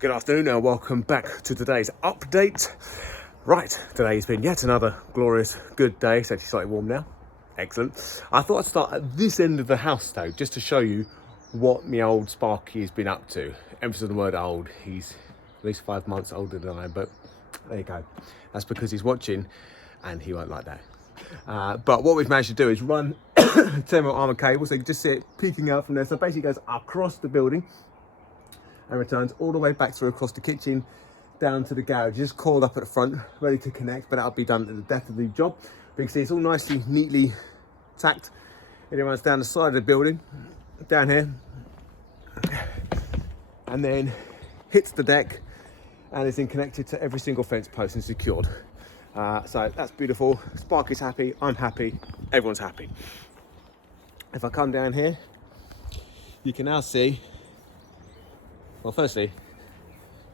Good afternoon and welcome back to today's update. Right, today's been yet another glorious good day. It's actually slightly warm now. Excellent. I thought I'd start at this end of the house though, just to show you what my old Sparky has been up to. Emphasis on the word old. He's at least 5 months older than I am, but there you go. That's because he's watching and he won't like that. But what we've managed to do is run 10mm armor cable, so you can just see it peeking out from there. So basically it goes across the building and returns all the way back through across the kitchen down to the garage. Just coiled up at the front, ready to connect, but that'll be done at the death of the job. But you can see it's all nicely, neatly tacked. It runs down the side of the building, down here, and then hits the deck and is then connected to every single fence post and secured. So that's beautiful. Sparky's happy, I'm happy, everyone's happy. If I come down here, you can now see, well, firstly,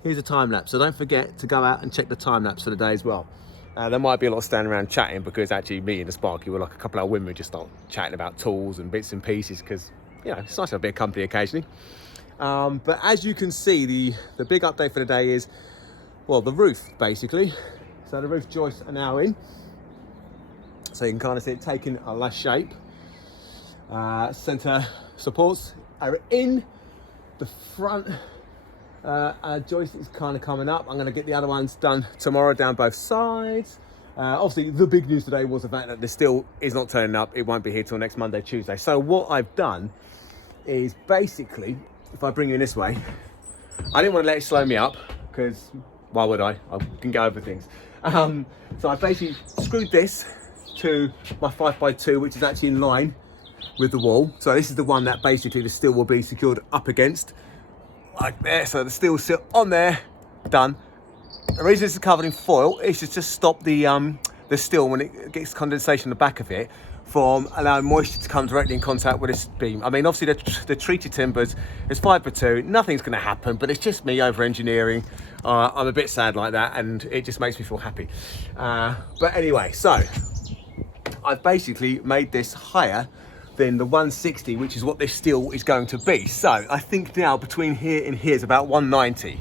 here's a time lapse. So don't forget to go out and check the time lapse for the day as well. There might be a lot of standing around chatting because actually me and the Sparky were like a couple of women who just start chatting about tools and bits and pieces because, you know, it's nice to have a bit of company occasionally. But as you can see, the big update for the day is, well, the roof basically. So the roof joists are now in. So you can kind of see it taking a less shape. Center supports are in. The front joist is kind of coming up. I'm going to get the other ones done tomorrow down both sides. Obviously, the big news today was the fact that the steel is not turning up. It won't be here till next Monday, Tuesday. So what I've done is basically, if I bring you in this way, I didn't want to let it slow me up because why would I? I can go over things. So I basically screwed this to my 5x2, which is actually in line with the wall. So this is the one that basically the steel will be secured up against, like there. So the steel sit on there, done. The reason this is covered in foil is to just stop the steel when it gets condensation in the back of it from allowing moisture to come directly in contact with this beam. I mean, obviously the treated timbers is 5x2, nothing's going to happen, but it's just me over engineering. I'm a bit sad like that, and it just makes me feel happy. But anyway, so I've basically made this higher than the 160, which is what this steel is going to be. So I think now between here and here is about 190.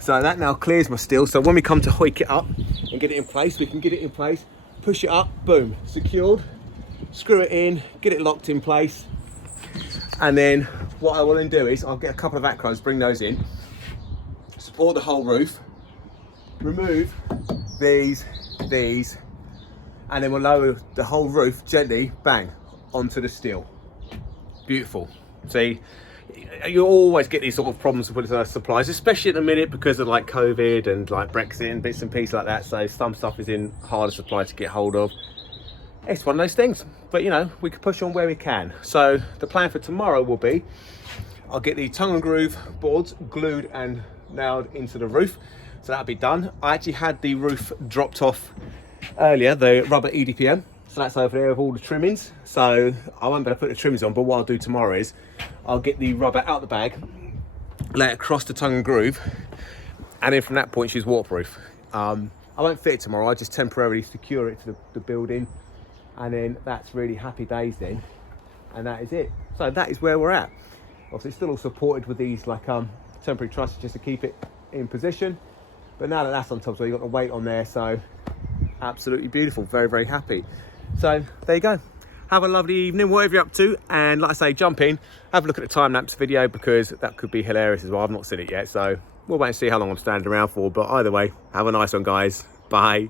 So that now clears my steel. So when we come to hoik it up and get it in place, we can get it in place, push it up, boom, secured, screw it in, get it locked in place. And then what I will then do is I'll get a couple of acrows, bring those in, support the whole roof, remove these, and then we'll lower the whole roof gently, bang, onto the steel. Beautiful. See, you always get these sort of problems with supplies, especially at the minute because of like COVID and like Brexit and bits and pieces like that. So some stuff is in harder supply to get hold of. It's one of those things, but you know, we can push on where we can. So the plan for tomorrow will be, I'll get the tongue and groove boards glued and nailed into the roof. So that'll be done. I actually had the roof dropped off earlier, the rubber EDPM. So that's over there with all the trimmings. So I won't be able to put the trimmings on, but what I'll do tomorrow is I'll get the rubber out the bag, lay it across the tongue and groove, and then from that point she's waterproof. I won't fit it tomorrow, I just temporarily secure it to the building, and then that's really happy days then, and that is it. So that is where we're at. Obviously it's still all supported with these like temporary trusses just to keep it in position, but now that that's on top, so you've got the weight on there, so absolutely beautiful, very, very happy. So there you go. Have a lovely evening, whatever you're up to. And like I say, jump in, have a look at the time-lapse video because that could be hilarious as well. I've not seen it yet, so we'll wait and see how long I'm standing around for. But either way, have a nice one, guys. Bye.